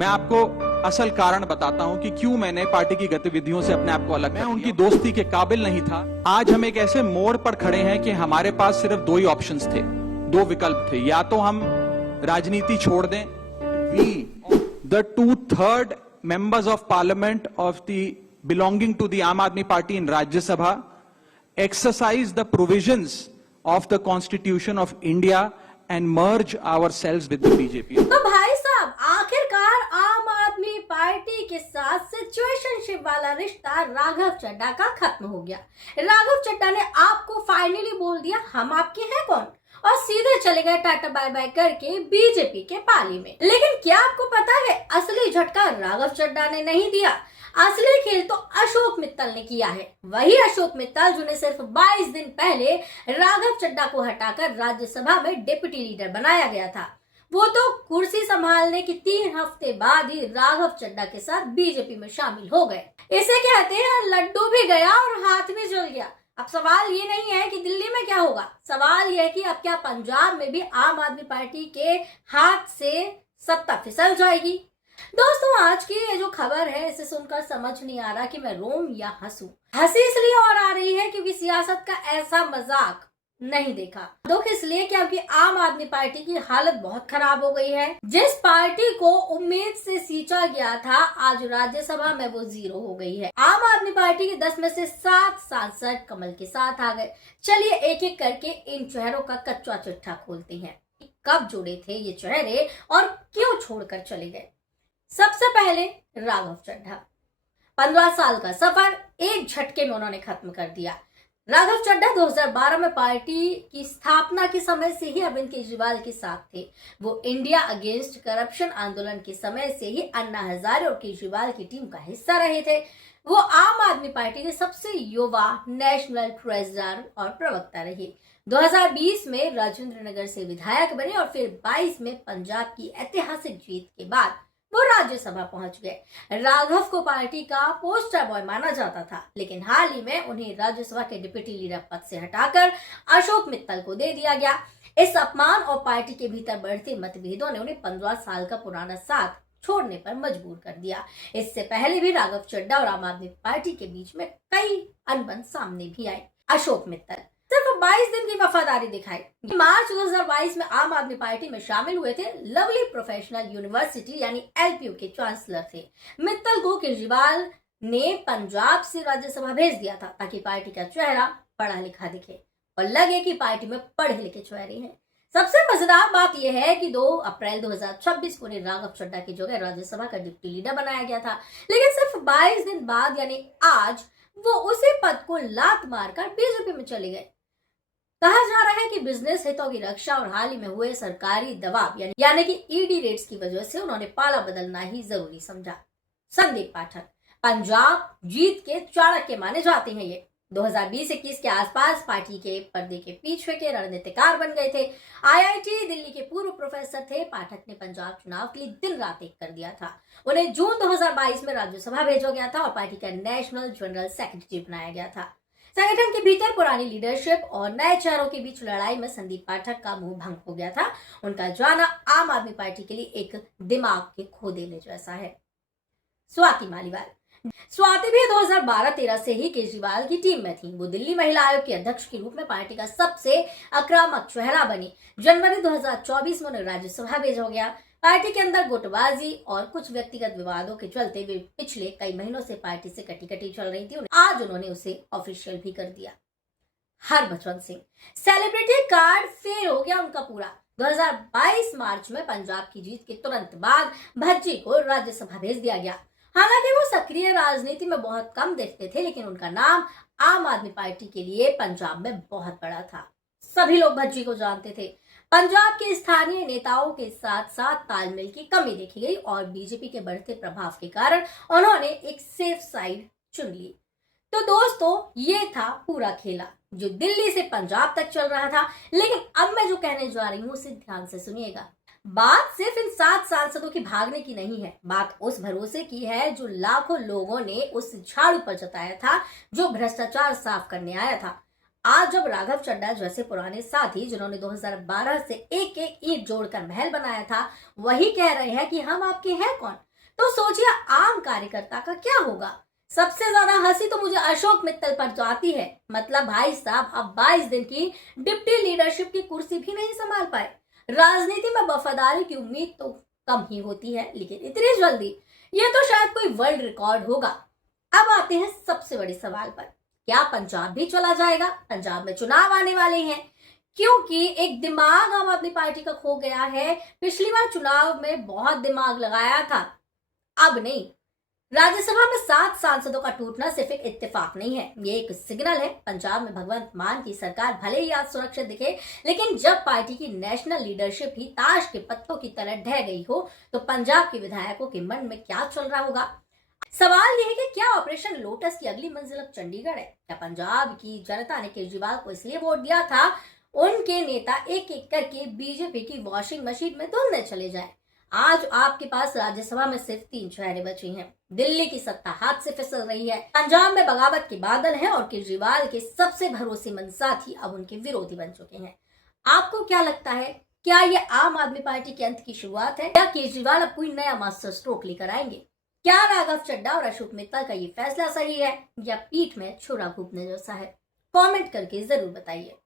मैं आपको असल कारण बताता हूं कि क्यों मैंने पार्टी की गतिविधियों से अपने आप को अलग, मैं उनकी दोस्ती के काबिल नहीं था। आज हम एक ऐसे मोड़ पर खड़े हैं कि हमारे पास सिर्फ दो ही ऑप्शंस थे, दो विकल्प थे। या तो हम राजनीति छोड़ दें, we the 2/3 members of parliament of the belonging to the Aam Aadmi Party in Rajya Sabha exercise the provisions of the Constitution of India and merge ourselves with the BJP. तो भाई साहब, आखिरकार आम आदमी पार्टी के साथ situationship वाला रिश्ता राघव चड्ढा का खत्म हो गया। राघव चड्ढा ने आपको फाइनली बोल दिया हम आपके हैं कौन, और सीधे चले गए टाटा बाय बाय करके बीजेपी के पाली में। लेकिन क्या आपको पता है, असली झटका राघव चड्ढा ने नहीं दिया, असली खेल तो अशोक मित्तल ने किया है। वही अशोक मित्तल जिन्हें सिर्फ 22 दिन पहले राघव चड्ढा को हटाकर राज्यसभा में डिप्टी लीडर बनाया गया था। वो तो कुर्सी संभालने के 3 हफ्ते बाद ही राघव चड्ढा के साथ बीजेपी में शामिल हो गए। इसे कहते हैं लड्डू भी गया और हाथ भी जल गया। अब सवाल ये नहीं है कि दिल्ली में क्या होगा, सवाल यह है कि अब क्या पंजाब में भी आम आदमी पार्टी के हाथ से सत्ता फिसल जाएगी। दोस्तों, आज की ये जो खबर है इसे सुनकर समझ नहीं आ रहा कि मैं रोऊं या हंसूं। हंसी इसलिए और आ रही है क्योंकि सियासत का ऐसा मजाक नहीं देखा। दुख इसलिए कि आपकी आम आदमी पार्टी की हालत बहुत खराब हो गई है। जिस पार्टी को उम्मीद से सींचा गया था, आज राज्यसभा में वो 0 हो गई है। आम आदमी पार्टी के 10 में से 7 सांसद कमल के साथ आ गए। चलिए एक एक करके इन चेहरों का कच्चा चिट्ठा खोलते हैं। कब जुड़े थे ये चेहरे और क्यों छोड़कर चले गए। सबसे पहले राघव चड्ढा, 15 साल का सफर एक झटके में उन्होंने खत्म कर दिया। राघव चड्ढा 2012 में पार्टी की स्थापना के समय से ही अरविंद केजरीवाल के साथ थे। वो इंडिया अगेंस्ट करप्शन आंदोलन के समय से ही अन्ना हजारे और केजरीवाल की टीम का हिस्सा रहे थे। वो आम आदमी पार्टी के सबसे युवा नेशनल ट्रेजरर और प्रवक्ता रहे। 2020 में राजेंद्र नगर से विधायक बने और फिर 22 में पंजाब की ऐतिहासिक जीत के बाद वो राज्यसभा पहुंच गए। राघव को पार्टी का पोस्टर बॉय माना जाता था, लेकिन हाल ही में उन्हें राज्यसभा के डिप्टी लीडर पद से हटाकर अशोक मित्तल को दे दिया गया। इस अपमान और पार्टी के भीतर बढ़ते मतभेदों ने उन्हें 15 साल का पुराना साथ छोड़ने पर मजबूर कर दिया। इससे पहले भी राघव चड्ढा और आम आदमी पार्टी के बीच में कई अनबन सामने भी आए। अशोक मित्तल सिर्फ 22 दिन की वफादारी दिखाई। मार्च 2022 में आम आदमी पार्टी में शामिल हुए थे। लवली प्रोफेशनल यूनिवर्सिटी यानी LPU के चांसलर थे। मित्तल को केजरीवाल ने पंजाब से राज्यसभा भेज दिया था ताकि पार्टी का चेहरा पढ़ा लिखा दिखे और लगे कि पार्टी में पढ़े लिखे चेहरे हैं। सबसे मजेदार बात यह है कि 2 अप्रैल 2026 को राघव चड्ढा की जगह राज्यसभा का डिप्टी लीडर बनाया गया था, लेकिन सिर्फ 22 दिन बाद यानी आज वो उसी पद को लात मारकर बीजेपी में चले गए। कहा जा रहा है कि बिजनेस हितों की रक्षा और हाल ही में हुए सरकारी दबाव यानी कि ईडी रेड्स की वजह से उन्होंने पाला बदलना ही जरूरी समझा। संदीप पाठक पंजाब जीत के चाणक्य माने जाते हैं। ये 2020-21 के आसपास पार्टी के पर्दे के पीछे के रणनीतिकार बन गए थे। IIT दिल्ली के पूर्व प्रोफेसर थे। पाठक ने पंजाब चुनाव के लिए दिन रात एक कर दिया था। उन्हें जून 2022 में राज्यसभा भेजा गया था और पार्टी का नेशनल जनरल सेक्रेटरी बनाया गया था। संगठन के भीतर पुरानी लीडरशिप और नए चेहरों के बीच लड़ाई में संदीप पाठक का मुंह भंग हो गया था। उनका जाना आम आदमी पार्टी के लिए एक दिमाग के खो देने जैसा है। स्वाति मालीवाल भी 2012-13 से ही केजरीवाल की टीम में थी। वो दिल्ली महिला आयोग के अध्यक्ष के रूप में पार्टी का सबसे आक्रामक चेहरा बनी। जनवरी 2024 में उन्हें राज्यसभा भेजा गया। पार्टी के अंदर गुटबाजी और कुछ व्यक्तिगत विवादों के चलते वे पिछले कई महीनों से पार्टी से कटी चल रही थी। आज उन्होंने उसे ऑफिशियल भी कर दिया। हरबचन सिंह सेलिब्रिटी कार्ड फेल हो गया उनका पूरा। 2022 मार्च में पंजाब की जीत के तुरंत बाद भज्जी को राज्यसभा भेज दिया गया। हालांकि वो सक्रिय राजनीति में बहुत कम देखते थे, लेकिन उनका नाम आम आदमी पार्टी के लिए पंजाब में बहुत बड़ा था। सभी लोग भज्जी को जानते थे। पंजाब के स्थानीय नेताओं के साथ साथ तालमेल की कमी देखी गई और बीजेपी के बढ़ते प्रभाव के कारण उन्होंने एक सेफ साइड चुन ली। तो दोस्तों, ये था पूरा खेला जो दिल्ली से पंजाब तक चल रहा था। लेकिन अब मैं जो कहने जा रही हूँ उसे ध्यान से सुनिएगा। बात सिर्फ इन 7 सांसदों की भागने की नहीं है, बात उस भरोसे की है जो लाखों लोगों ने उस झाड़ू पर जताया था जो भ्रष्टाचार साफ करने आया था। आज जब राघव चड्ढा जैसे पुराने साथी जिन्होंने 2012 से एक एक ईंट जोड़कर महल बनाया था, वही कह रहे हैं कि हम आपके हैं कौन, तो सोचिए आम कार्यकर्ता का क्या होगा। सबसे ज्यादा हंसी तो मुझे अशोक मित्तल पर जो आती है, मतलब भाई साहब अब 22 दिन की डिप्टी लीडरशिप की कुर्सी भी नहीं संभाल पाए। राजनीति में वफादारी की उम्मीद तो कम ही होती है, लेकिन इतनी जल्दी, यह तो शायद कोई वर्ल्ड रिकॉर्ड होगा। अब आते हैं सबसे बड़े सवाल पर, क्या पंजाब भी चला जाएगा? पंजाब में चुनाव आने वाले हैं, क्योंकि एक दिमाग आम आदमी पार्टी का खो गया है। पिछली बार चुनाव में बहुत दिमाग लगाया था, अब नहीं। राज्यसभा में 7 सांसदों का टूटना सिर्फ एक इत्तेफाक नहीं है, ये एक सिग्नल है। पंजाब में भगवंत मान की सरकार भले ही आज सुरक्षित दिखे, लेकिन जब पार्टी की नेशनल लीडरशिप ही ताश के पत्तों की तरह ढह गई हो, तो पंजाब के विधायकों के मन में क्या चल रहा होगा। सवाल यह है कि क्या ऑपरेशन लोटस की अगली मंजिल अब चंडीगढ़ है? क्या पंजाब की जनता ने केजरीवाल को इसलिए वोट दिया था उनके नेता एक एक करके बीजेपी की वॉशिंग मशीन में धुलने चले जाए? आज आपके पास राज्यसभा में सिर्फ 3 चेहरे बचे हैं। दिल्ली की सत्ता हाथ से फिसल रही है, पंजाब में बगावत के बादल हैं और केजरीवाल के सबसे भरोसेमंद साथी अब उनके विरोधी बन चुके हैं। आपको क्या लगता है, क्या ये आम आदमी पार्टी के अंत की शुरुआत है, या केजरीवाल अब कोई नया मास्टर स्ट्रोक लेकर आएंगे? क्या राघव चड्ढा और अशोक मित्तल का ये फैसला सही है, या पीठ में छुरा घूंपने जैसा है? कमेंट करके जरूर बताइए।